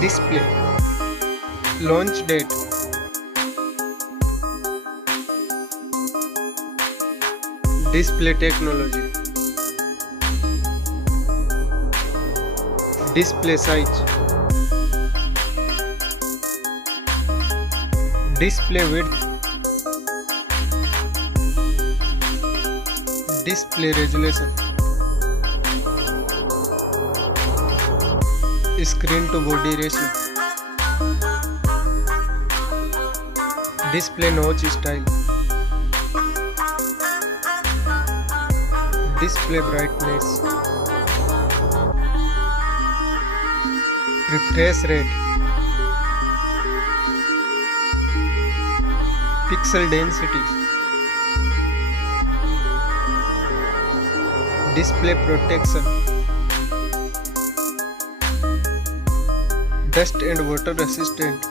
Display. Launch date. Display technology. Display size. Display width. Display resolution. Screen to body ratio. Display notch style. Display brightness. Refresh rate. Pixel density. Display protection. Dust and water resistant.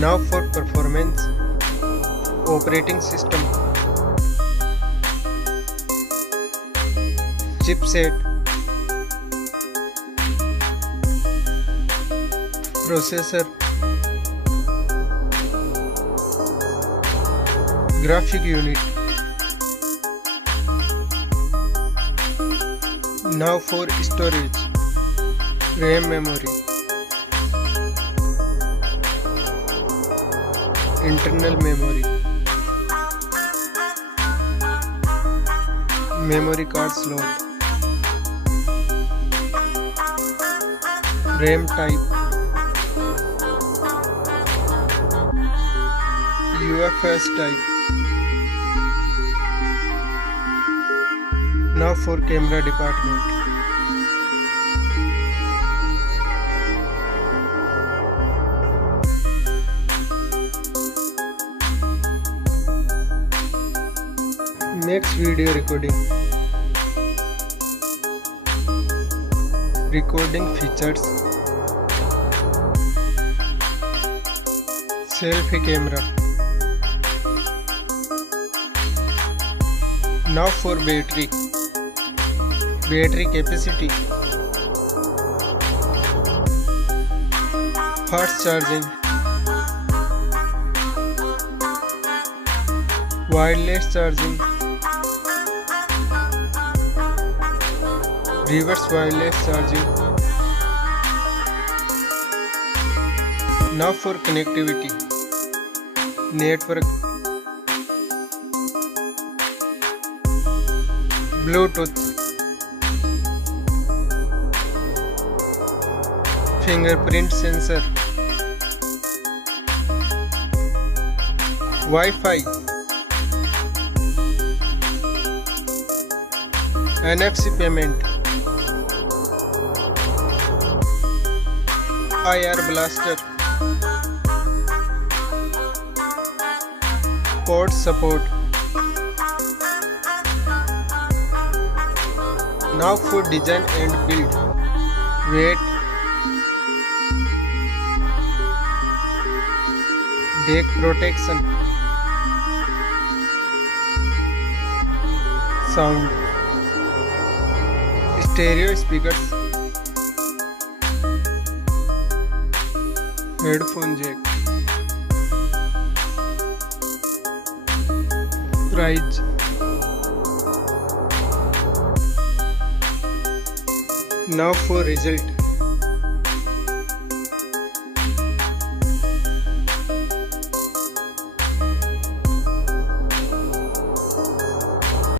Now for performance. Operating system. Chipset. Processor. Graphic unit. Now for storage. RAM memory. Internal memory. Memory card slot. RAM type. UFS type. Now for camera department. Next video recording. Recording features. Selfie camera. Now for battery. Battery capacity. Fast charging. Wireless charging. Reverse wireless charging. Now for connectivity. Network. Bluetooth. Fingerprint sensor. Wi-Fi. NFC payment. IR blaster. Port support. Now for design and build. Weight. Back protection. Sound. Stereo speakers. Headphone jack. Price. Now for result.